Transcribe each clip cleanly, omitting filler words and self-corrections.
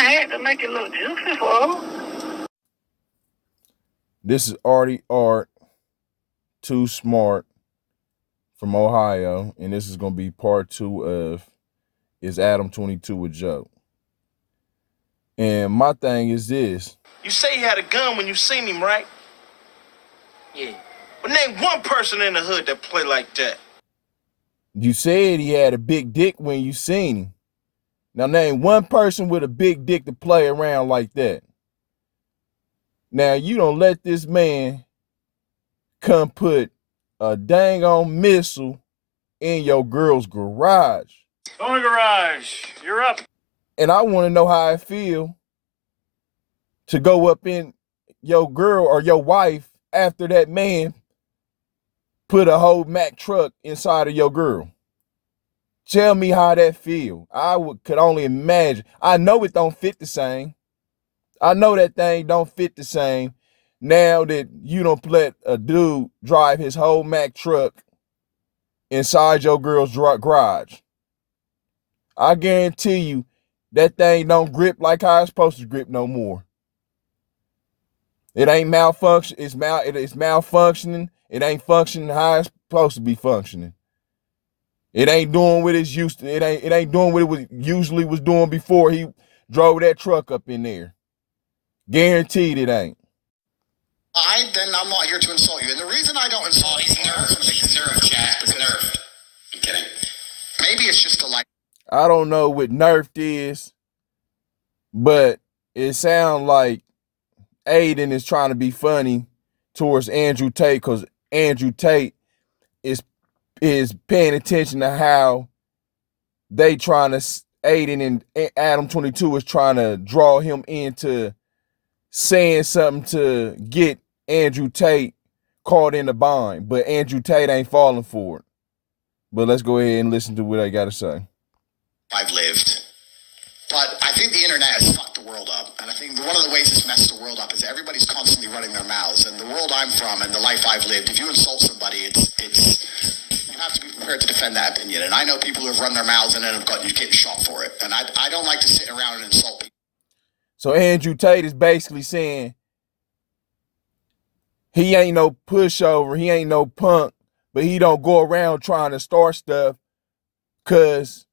had to make it look juicy for him. This is Artie Art, Too Smart from Ohio, and this is going to be part 2 of Is Adam22 a Joke? And my thing is this. You say he had a gun when you seen him, right? Yeah. But name one person in the hood that play like that. You said he had a big dick when you seen him. Now name one person with a big dick to play around like that. Now you don't let this man come put a dang on missile in your girl's garage. Go in the garage. You're up. And I want to know how I feel to go up in your girl or your wife after that man put a whole Mack truck inside of your girl. Tell me how that feel. Could only imagine. I know it don't fit the same. I know that thing don't fit the same now that you don't let a dude drive his whole Mack truck inside your girl's garage. I guarantee you that thing don't grip like how it's supposed to grip no more. It ain't malfunction. It's malfunctioning. It ain't functioning how it's supposed to be functioning. It ain't doing what it's used to. It ain't doing what it usually was doing before he drove that truck up in there. Guaranteed it ain't. I'm not here to insult you. And the reason I don't insult you, he's nerfed, Jack. He's nerfed. I'm kidding. Maybe it's just a like. I don't know what nerfed is, but it sounds like Aiden is trying to be funny towards Andrew Tate because Andrew Tate is paying attention to how they trying to, Aiden and Adam22 is trying to draw him into saying something to get Andrew Tate caught in the bind, but Andrew Tate ain't falling for it. But let's go ahead and listen to what they got to say. I've lived. But I think the internet has fucked the world up. And I think one of the ways it's messed the world up is everybody's constantly running their mouths. And the world I'm from and the life I've lived, if you insult somebody, you have to be prepared to defend that opinion. And I know people who have run their mouths and then have gotten getting shot for it. And I don't like to sit around and insult people. So Andrew Tate is basically saying he ain't no pushover, he ain't no punk, but he don't go around trying to start stuff because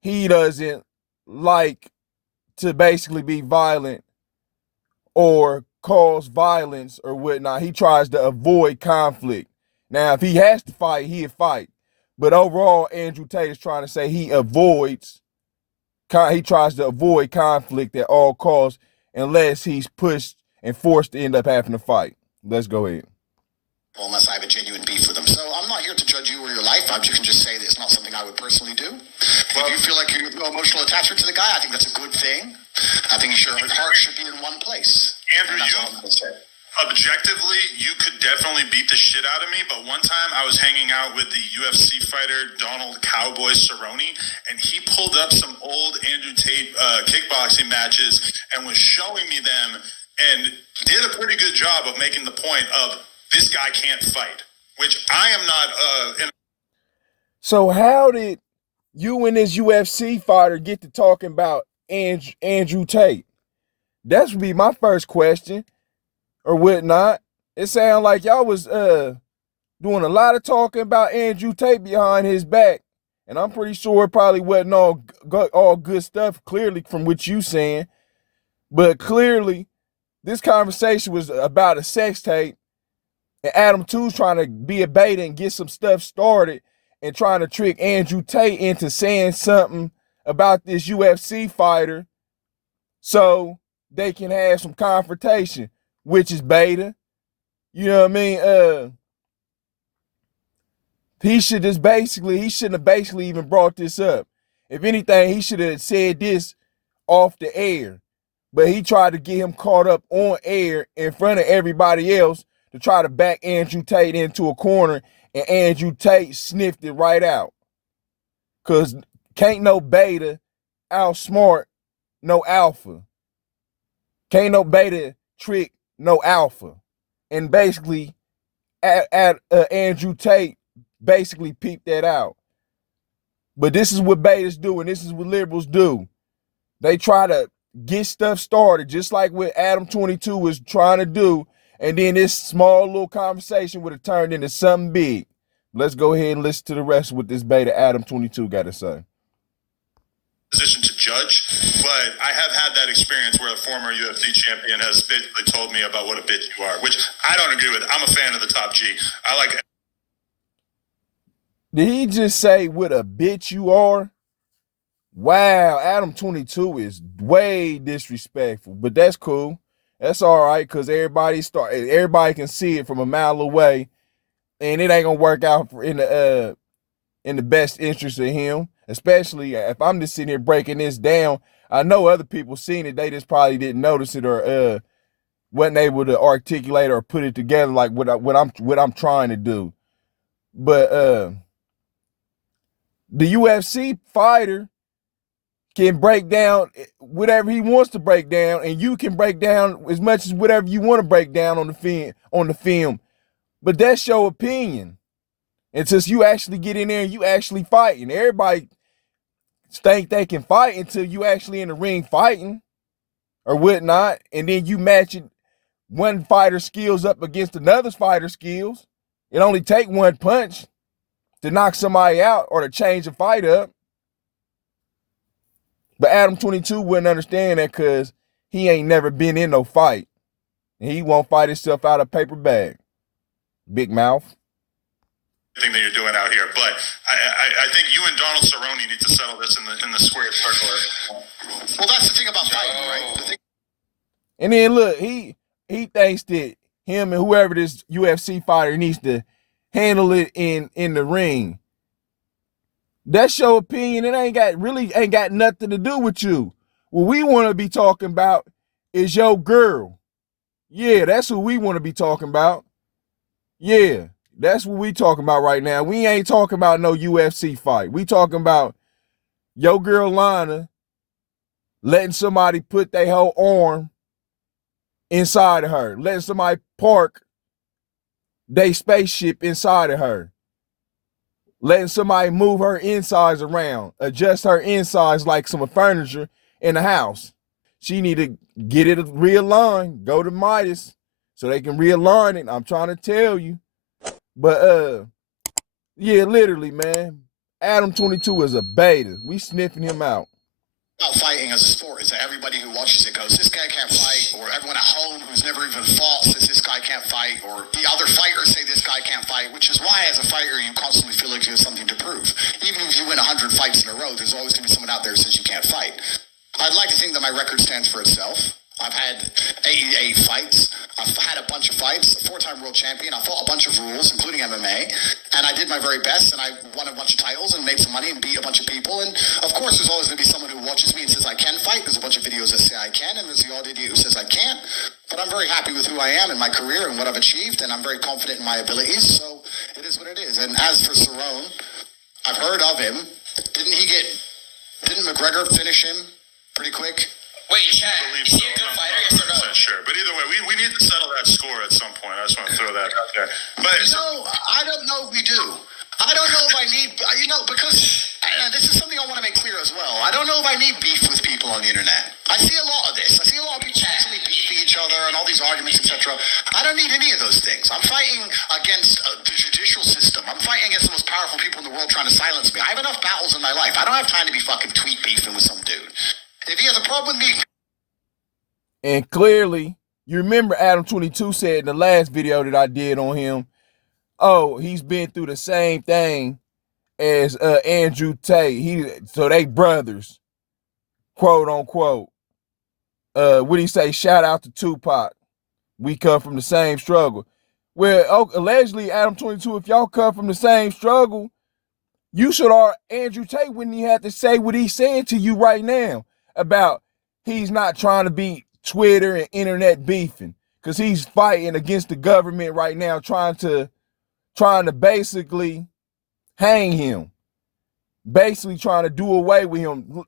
he doesn't like to basically be violent or cause violence or whatnot. He tries to avoid conflict. Now, if he has to fight, he'll fight. But overall, Andrew Tate is trying to say he tries to avoid conflict at all costs unless he's pushed and forced to end up having to fight. Let's go ahead. Well, unless I have a genuine beef with them. So I'm not here to judge you or your life. You can just say that it's not something I would personally do. Well, if you feel like you have no emotional attachment to the guy, I think that's a good thing. I think your heart should be in one place. Andrew, objectively, you could definitely beat the shit out of me, but one time I was hanging out with the UFC fighter Donald Cowboy Cerrone, and he pulled up some old Andrew Tate kickboxing matches and was showing me them and did a pretty good job of making the point of this guy can't fight, which I am not. So how did you and this UFC fighter get to talking about Andrew Tate? That would be my first question or whatnot. It sounds like y'all was doing a lot of talking about Andrew Tate behind his back. And I'm pretty sure it probably wasn't all good stuff, clearly, from what you saying. But clearly, this conversation was about a sex tape. And Adam2's trying to be a beta and get some stuff started and trying to trick Andrew Tate into saying something about this UFC fighter so they can have some confrontation, which is beta. You know what I mean? He shouldn't have basically even brought this up. If anything, he should have said this off the air. But he tried to get him caught up on air in front of everybody else to try to back Andrew Tate into a corner, and Andrew Tate sniffed it right out. Because can't no beta outsmart no alpha. Can't no beta trick no alpha. And basically, Andrew Tate basically peeped that out. But this is what betas do, and this is what liberals do. They try to get stuff started, just like what Adam22 was trying to do, and then this small little conversation would have turned into something big. Let's go ahead and listen to the rest of what this beta Adam22 got to say. Position to judge, but I have had that experience where a former UFC champion has basically told me about what a bitch you are, which I don't agree with. I'm a fan of the top G. I like. Did he just say what a bitch you are? Wow, Adam22 is way disrespectful, but that's cool. That's all right, because everybody can see it from a mile away, and it ain't gonna work out in the best interest of him, especially if I'm just sitting here breaking this down. I know other people seen it, they just probably didn't notice it or wasn't able to articulate or put it together like what I'm trying to do. But the UFC fighter can break down whatever he wants to break down, and you can break down as much as whatever you want to break down on the film. But that's your opinion. And since you actually get in there and you actually fighting, everybody think they can fight until you actually in the ring fighting or whatnot, and then you matching one fighter's skills up against another fighter's skills. It only take one punch to knock somebody out or to change a fight up. But Adam22 wouldn't understand that because he ain't never been in no fight. And he won't fight himself out of paper bag. Big mouth. Thing that you're doing out here, but I think you and Donald Cerrone need to settle this in the square circle. Well, that's the thing about fighting, right? And then look, he thinks that him and whoever this UFC fighter needs to handle it in the ring. That's your opinion. It ain't got nothing to do with you. What we want to be talking about is your girl. Yeah, that's what we want to be talking about. Yeah, that's what we talking about right now. We ain't talking about no UFC fight. We talking about your girl Lana letting somebody put their whole arm inside of her, letting somebody park their spaceship inside of her, letting somebody move her insides around, adjust her insides like some furniture in the house. She need to get it realigned, go to Midas so they can realign it. I'm trying to tell you. But yeah, literally, man, Adam22 is a beta. We sniffing him out. About fighting as a sport is that everybody who watches it goes, this guy can't fight, or everyone at home who's never even fought says this guy can't fight, or the other fighters say this guy can't fight, which is why as a fighter you constantly feel like you have something to prove. Even if you win 100 fights in a row, there's always going to be someone out there who says you can't fight. I'd like to think that my record stands for itself. I've had 88 fights. I've had a bunch of fights, a 4-time world champion. I fought a bunch of rules, including MMA, and I did my very best, and I won a bunch of titles and made some money and beat a bunch of people. And of course, there's always going to be someone who watches me and says I can fight. There's a bunch of videos that say I can, and there's the odd idiot who says I can't. But I'm very happy with who I am in my career and what I've achieved, and I'm very confident in my abilities. So it is what it is. And as for Cerrone, I've heard of him. Didn't McGregor finish him pretty quick? Wait, Chad, is he a good fighter? Yes or no? Sure, but either way, we need to settle that score at some point. I just want to throw that out there. But I don't know if we do. I don't know if I need, because this is something I want to make clear as well. I don't know if I need beef with people on the internet. I see a lot of this. I see a lot of people constantly beefing each other and all these arguments, etc. I don't need any of those things. I'm fighting against the judicial system. I'm fighting against the most powerful people in the world trying to silence me. I have enough battles in my life. I don't have time to be fucking tweet beefing with some dude. If he has a problem with me. And clearly, you remember Adam22 said in the last video that I did on him, oh, he's been through the same thing as Andrew Tate. So they brothers, quote unquote. What do you say? Shout out to Tupac. We come from the same struggle. Well, allegedly, Adam22, if y'all come from the same struggle, you should Andrew Tate wouldn't he have to say what he's saying to you right now about he's not trying to be Twitter and internet beefing, because he's fighting against the government right now, trying to basically hang him, basically trying to do away with him,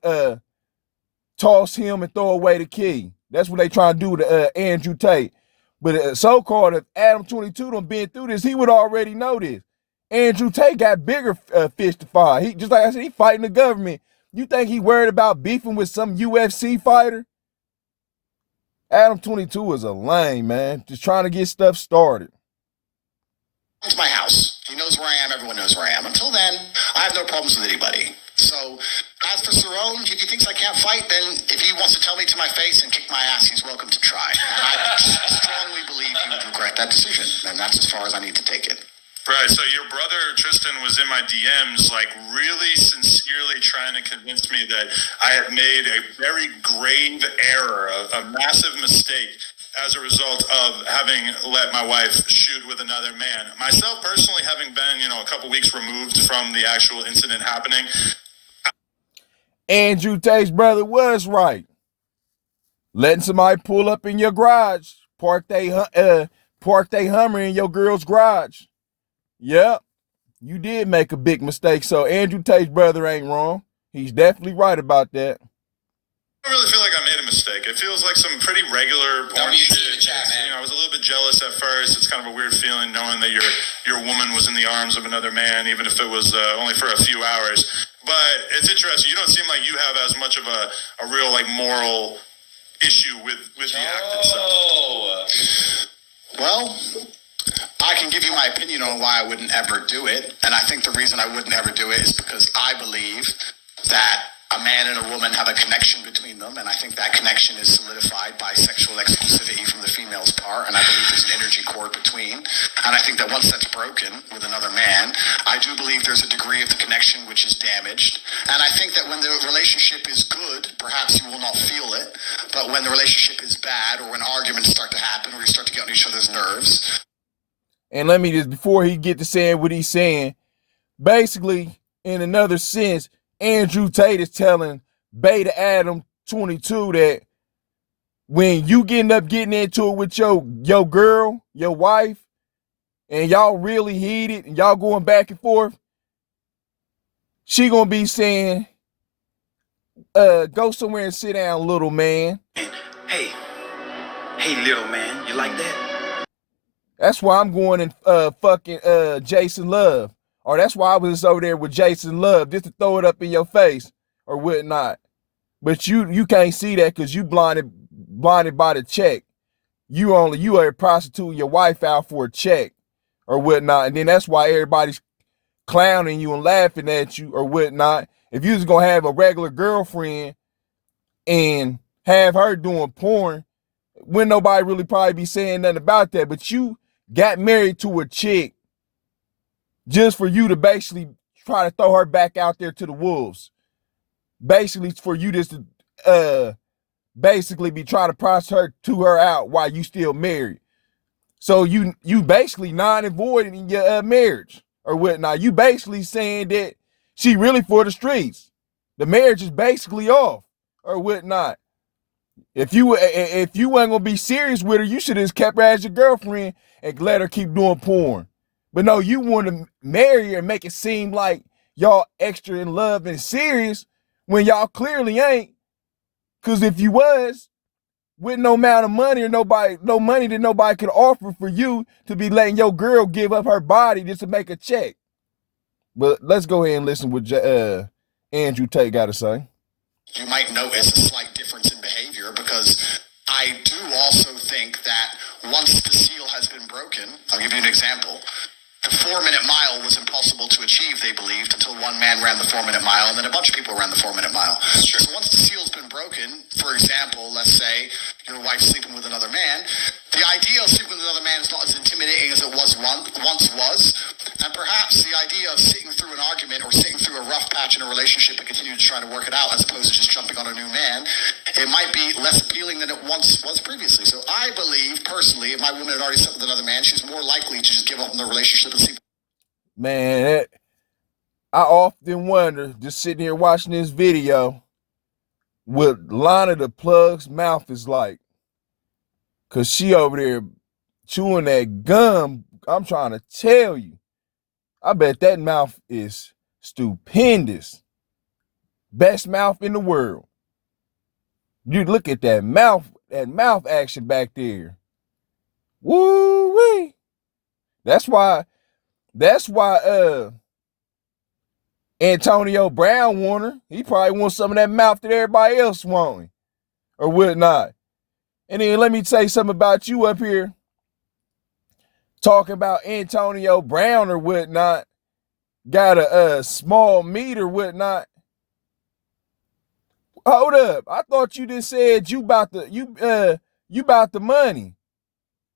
toss him and throw away the key. That's what they trying to do to Andrew Tate. But so-called if Adam22 done been through this, he would already know this. Andrew Tate got bigger fish to fry. He, just like I said, he fighting the government. You think he worried about beefing with some UFC fighter? Adam22 is a lame, man. Just trying to get stuff started. To my house. He knows where I am. Everyone knows where I am. Until then, I have no problems with anybody. So, as for Cerrone, if he thinks I can't fight, then if he wants to tell me to my face and kick my ass, he's welcome to try. And I strongly believe he would regret that decision. And that's as far as I need to take it. Right, so your brother Tristan was in my DMs, like really sincerely trying to convince me that I had made a very grave error, a massive mistake as a result of having let my wife shoot with another man. Myself personally, having been, a couple weeks removed from the actual incident happening. Andrew Tate's brother was right. Letting somebody pull up in your garage, park they Hummer in your girl's garage. Yep, you did make a big mistake. So Andrew Tate's brother ain't wrong. He's definitely right about that. I really feel like I made a mistake. It feels like some pretty regular porn shit. I was a little bit jealous at first. It's kind of a weird feeling knowing that your woman was in the arms of another man, even if it was only for a few hours. But it's interesting. You don't seem like you have as much of a real moral issue with the act itself. Well, I can give you my opinion on why I wouldn't ever do it. And I think the reason I wouldn't ever do it is because I believe that a man and a woman have a connection between them. And I think that connection is solidified by sexual exclusivity from the female's part. And I believe there's an energy cord between. And I think that once that's broken with another man, I do believe there's a degree of the connection which is damaged. And I think that when the relationship is good, perhaps you will not feel it. But when the relationship is bad, or when arguments start to happen, or you start to get on each other's nerves. And let me just, before he get to saying what he's saying, basically, in another sense, Andrew Tate is telling Beta Adam22 that when you getting into it with your girl, your wife, and y'all really heated and y'all going back and forth, she gonna be saying, go somewhere and sit down, little man. Hey, little man, you like that? That's why I'm going and fucking Jason Love. Or that's why I was over there with Jason Love, just to throw it up in your face or whatnot. But you can't see that because you blinded by the check. You are prostituting your wife out for a check or whatnot. And then that's why everybody's clowning you and laughing at you or whatnot. If you was gonna have a regular girlfriend and have her doing porn, wouldn't nobody really probably be saying nothing about that. But you got married to a chick just for you to basically try to throw her back out there to the wolves. Basically for you just to basically be trying to prostitute her out while you still married. So you basically non and void in your marriage or whatnot. You basically saying that she really for the streets. The marriage is basically off or whatnot. If you wasn't gonna be serious with her, you should have just kept her as your girlfriend and let her keep doing porn. But no, you want to marry her and make it seem like y'all extra in love and serious when y'all clearly ain't. Because if you was, with no amount of money or no money that nobody could offer for you to be letting your girl give up her body just to make a check. But let's go ahead and listen what Andrew Tate got to say. You might notice a slight difference in behavior because I do also think that once the seal has been broken, I'll give you an example. The 4-minute mile was impossible to achieve, they believed, until one man ran the 4-minute mile, and then a bunch of people ran the 4-minute mile. Sure. So once the seal's been broken, for example, let's say your wife's sleeping with another man, the idea of sleeping with another man is not as intimidating as it once was, and perhaps the idea of sitting through an argument or sitting through a rough patch in a relationship and continuing to try to work it out as opposed to just jumping on a new man, it might be less appealing than it once was previously. So I believe, personally, if my woman had already slept with another man, she's more likely to just give up on the relationship and sleep. Man, I often wonder, just sitting here watching this video, what Lana the Plug's mouth is like. Because she over there chewing that gum. I'm trying to tell you. I bet that mouth is stupendous. Best mouth in the world. You look at that mouth action back there. Woo-wee. That's why Antonio Brown want her. He probably wants some of that mouth that everybody else wanting or whatnot. And then let me tell you something about you up here talking about Antonio Brown or whatnot. Got a small meat or whatnot. Hold up. I thought you just said you about the money.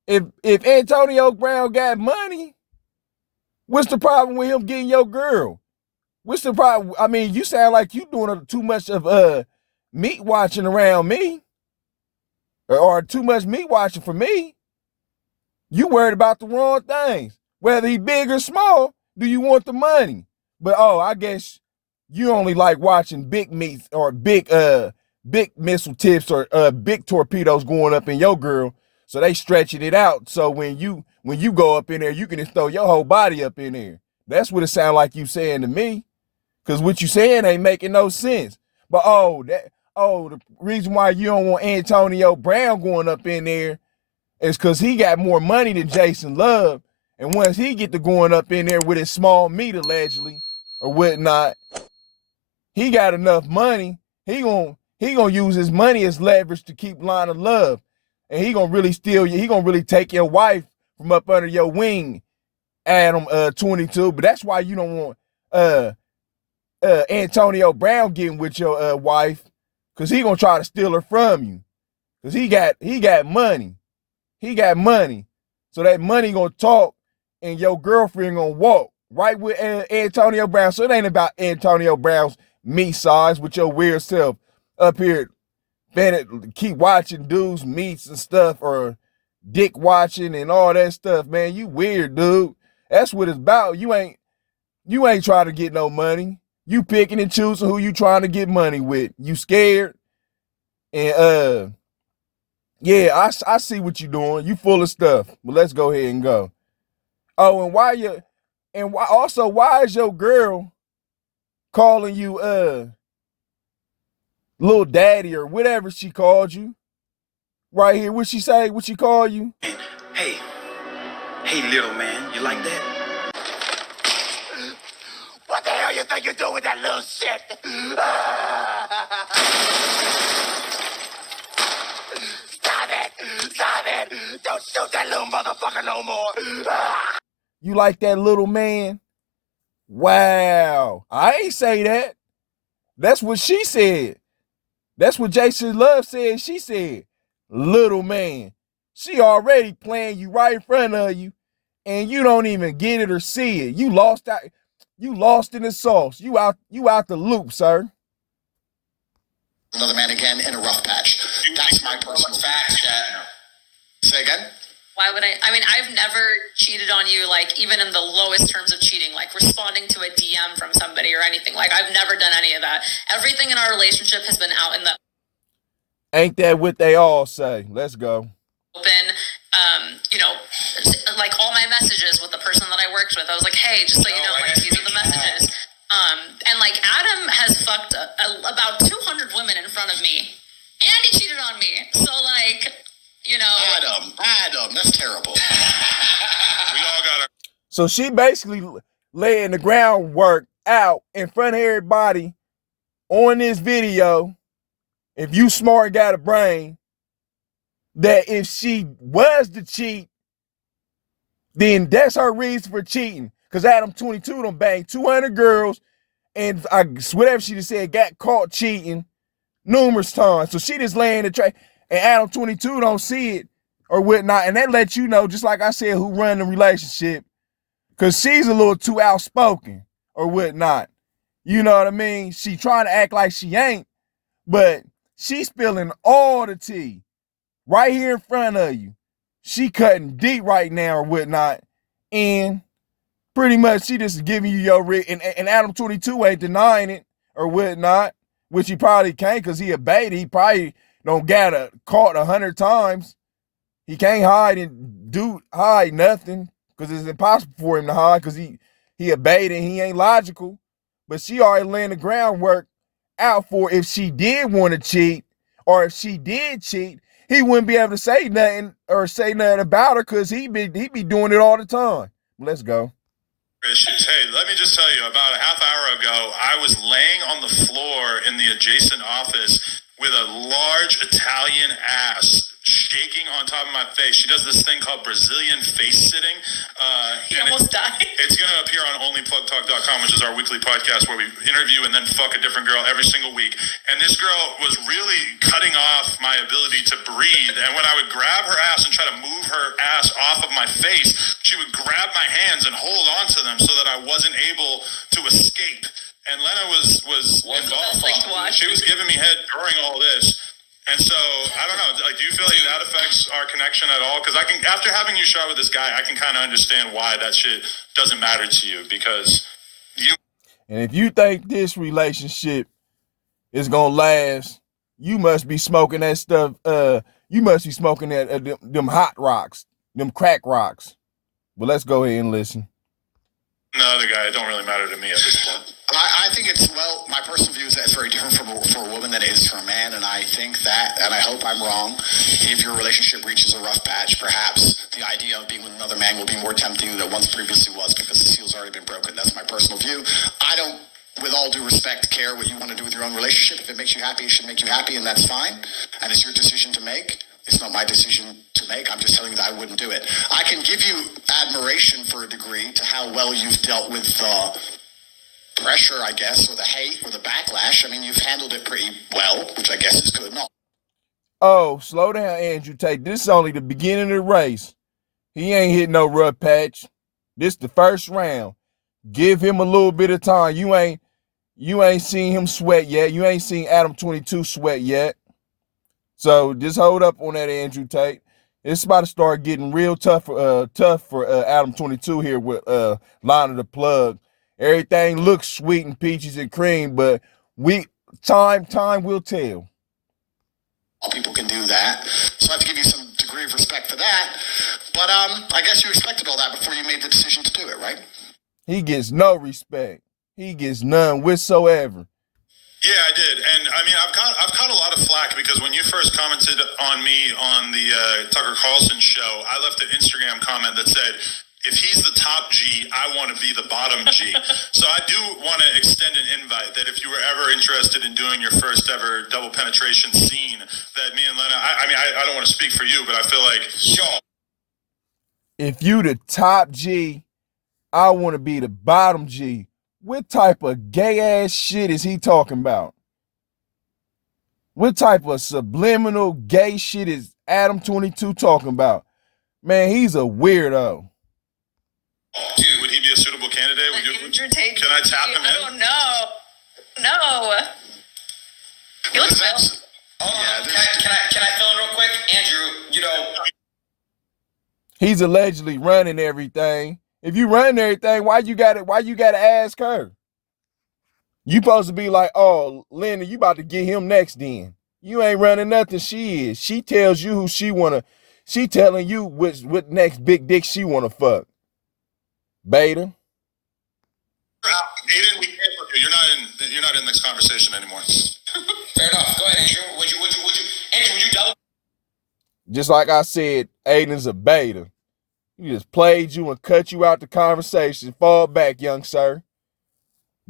If Antonio Brown got money, what's the problem with him getting your girl? What's the problem? I mean, you sound like you doing too much of meat watching around me. Or too much meat watching for me. You worried about the wrong things. Whether he big or small, do you want the money? But I guess you only like watching big meats or big missile tips or big torpedoes going up in your girl. So they stretching it out. So when you go up in there, you can just throw your whole body up in there. That's what it sound like you saying to me. Cause what you saying ain't making no sense. But the reason why you don't want Antonio Brown going up in there is because he got more money than Jason Love. And once he get to going up in there with his small meat allegedly or whatnot, he got enough money. He gonna use his money as leverage to keep line of love. And he gonna really steal you. He gonna really take your wife from up under your wing, Adam22. But that's why you don't want Antonio Brown getting with your wife, because he gonna try to steal her from you. Because he got money. He got money. So that money gonna talk and your girlfriend gonna walk right with Antonio Brown. So it ain't about Antonio Brown's meat size with your weird self up here. Keep watching dudes' meats and stuff or dick watching and all that stuff, man. You weird, dude. That's what it's about. You ain't trying to get no money. You picking and choosing who you trying to get money with. You scared. And yeah, I see what you doing. You full of stuff. But let's go ahead and go. Oh, and why is your girl calling you little daddy or whatever she called you? Right here, what she say? What she call you? Hey, little man, you like that? What the hell you think you're doing with that little shit? Stop it! Don't shoot that little motherfucker no more! You like that little man? Wow. I ain't say that. That's what she said. That's what Jason Love said. She said, little man. She already playing you right in front of you, and you don't even get it or see it. You lost in the sauce. You out the loop, sir. Another man again in a rough patch. That's my personal fact, chat. Say again? Why would I mean, I've never cheated on you, like, even in the lowest terms of cheating, like responding to a DM from somebody or anything. Like, I've never done any of that. Everything in our relationship has been out in the Ain't that what they all say? Let's go. open. Like all my messages with the person that I worked with, I was like, hey, just so you know, like, these are the messages. And like, Adam has fucked about 200 women in front of me, and he cheated on me. So like, Adam, that's terrible. We all got So she basically laying the groundwork out in front of everybody on this video. If you smart and got a brain, that if she was to cheat, then that's her reason for cheating. Because Adam22 done banged 200 girls, and whatever she just said, got caught cheating numerous times. So she just laying the track, and Adam22 don't see it or whatnot. And that lets you know, just like I said, who run the relationship. Because she's a little too outspoken or whatnot. You know what I mean? She trying to act like she ain't, but she's spilling all the tea right here in front of you. She cutting deep right now or whatnot. And pretty much she just giving you your and Adam22 ain't denying it or whatnot, which he probably can't because he a bait. He probably don't got caught 100 times. He can't hide nothing because it's impossible for him to hide because he a bait and he ain't logical. But she already laying the groundwork out for if she did want to cheat or if she did cheat, he wouldn't be able to say nothing about her because he be doing it all the time. Let's go. issues. Hey, let me just tell you, about a half hour ago, I was laying on the floor in the adjacent office with a large Italian ass shaking on top of my face. She does this thing called Brazilian face sitting. He almost died. It's going to appear on onlyplugtalk.com, which is our weekly podcast where we interview and then fuck a different girl every single week. And this girl was really cutting off my ability to breathe. And when I would grab her ass and try to move her ass off of my face, she would grab my hands and hold on to them so that I wasn't able to escape. And Lena was involved. She was giving me head during all this. And so, I don't know, like, do you feel like that affects our connection at all? Because after having you shot with this guy, I can kind of understand why that shit doesn't matter to you, because you... And if you think this relationship is gonna last, you must be smoking that stuff, you must be smoking that them hot rocks, them crack rocks. But let's go ahead and listen. The other guy, it don't really matter to me at this point. I think it's, well, my personal view is that it's very different for a woman than it is for a man, and I think that, and I hope I'm wrong, if your relationship reaches a rough patch, perhaps the idea of being with another man will be more tempting than it once previously was, because the seal's already been broken. That's my personal view. I don't, with all due respect, care what you want to do with your own relationship. If it makes you happy, it should make you happy, and that's fine, and it's your decision to make. It's not my decision to make. I'm just telling you that I wouldn't do it. I can give you admiration for a degree to how well you've dealt with pressure, I guess, or the hate or the backlash. I mean, you've handled it pretty well, which I guess is good. No. Oh, slow down, Andrew Tate. This is only the beginning of the race. He ain't hit no rough patch. This the first round. Give him a little bit of time. You ain't seen him sweat yet. You ain't seen Adam22 sweat yet. So just hold up on that, Andrew Tate. It's about to start getting real tough for Adam22 here with Line of the Plug. Everything looks sweet and peaches and cream, but time will tell. People can do that, so I have to give you some degree of respect for that. But I guess you expected all that before you made the decision to do it, right? He gets no respect. He gets none whatsoever. Yeah, I did, and I mean, I've caught a lot of flack because when you first commented on me on the Tucker Carlson show, I left an Instagram comment that said, if he's the top G, I want to be the bottom G. So I do want to extend an invite that if you were ever interested in doing your first ever double penetration scene, that me and Lena, I don't want to speak for you, but I feel like, yo. If you the top G, I want to be the bottom G. What type of gay ass shit is he talking about? What type of subliminal gay shit is Adam22 talking about? Man, he's a weirdo. Dude, would he be a suitable candidate? Can I tap him in? I don't know. No. He looks well. Can I fill in real quick? Andrew, He's allegedly running everything. If you run everything, why you gotta ask her? You supposed to be like, oh, Linda, you about to get him next then. You ain't running nothing, she is. She tells you who she telling you what next big dick she wanna fuck. Beta. Aiden, we can't look you. You're not in this conversation anymore. Fair enough. Go ahead, Andrew. Would you double? Just like I said, Aiden's a beta. He just played you and cut you out the conversation. Fall back, young sir.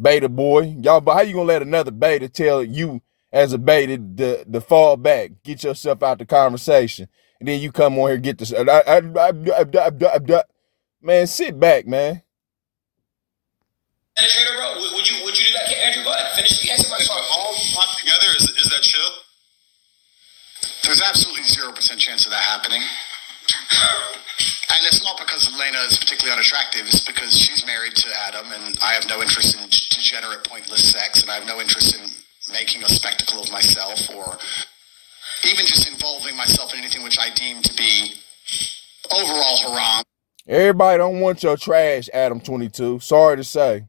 Beta boy. Y'all, but how you gonna let another beta tell you as a beta to fall back? Get yourself out the conversation. And then you come on here and get this. Man, sit back, man. Penetrator, bro. Would you do that, Andrew? Go ahead. Finish the answer. All pop together, is that chill? There's absolutely 0% chance of that happening. And it's not because Elena is particularly unattractive. It's because she's married to Adam, and I have no interest in degenerate, pointless sex, and I have no interest in making a spectacle of myself, or even just involving myself in anything which I deem to be overall haram. Everybody don't want your trash, Adam22. Sorry to say.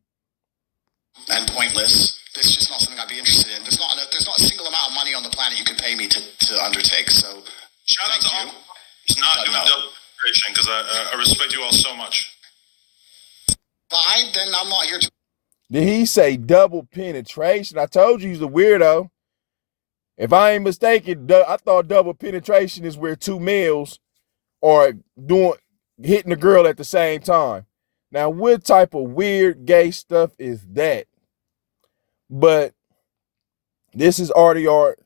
And pointless. It's just not something I'd be interested in. There's not a single amount of money on the planet you could pay me to undertake. So shout out to all. It's not doing double penetration because I respect you all so much. Fine, then I'm not here to. Did he say double penetration? I told you he's a weirdo. If I ain't mistaken, I thought double penetration is where two males are hitting the girl at the same time. Now, what type of weird gay stuff is that? But this is Artie Art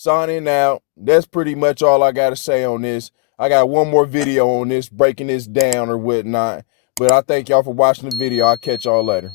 signing out. That's pretty much all I got to say on this. I got one more video on this, breaking this down or whatnot. But I thank y'all for watching the video. I'll catch y'all later.